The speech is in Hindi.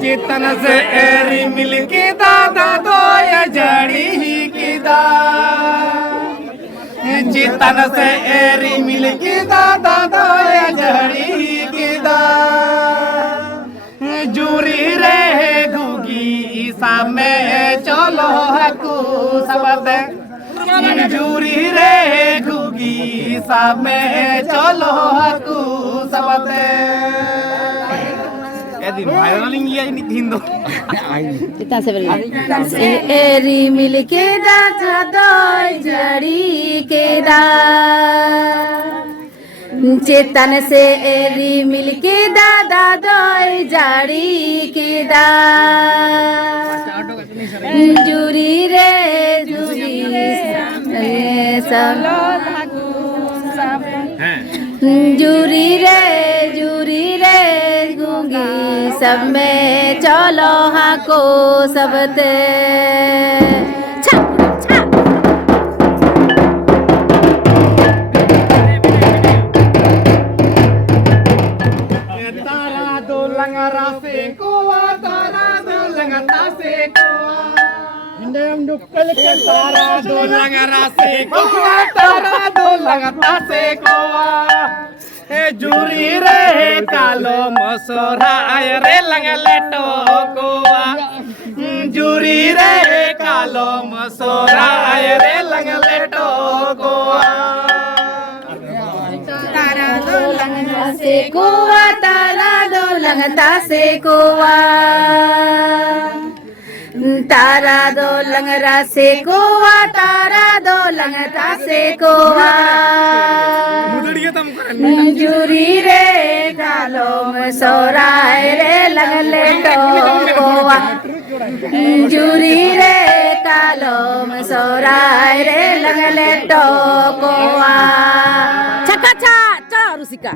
चेतन से एरी मिल के दादा दो या जड़ी ही की दा चेतन से एरी मिल के दादा दो या जड़ी ही की दा जूरी रहे घुगी ईसा में चलो हकू सबद जूरी रहे घुगी ईसा में चलो हकू सबद दिन वायरलिंग ये नहीं दिन दो कितना से एरी मिल के दादा दो जड़ी के दा चेतन से एरी मिल के दादा दो जड़ी के दा जूरी रे जूरी सब जूरी रे गूंगी सब में चलो हाको सबते तारा दो लंगरा से कोआ तारा दो लंगता से कोआ इंडियम डुक्कल के तारा दो लंगरा से कोआ तारा दो लंगता से कोआ ए जूरी रे कालो मसोरा आय रे लंगलेटो कोआ जूरी रे कालो मसोरा आय रे लंगलेटो कोआ तारा दो लंगरा से कोआ तारा दो लंगता से कोआ तारा दो लंगरा से कोआ तारा दो लंगता से कोआ जूरी रे कालो मसोराय रे लगले तो कोआ जूरी रे कालो मसोराय रे लगले तो कोआ छक्का छा चलो रुसिका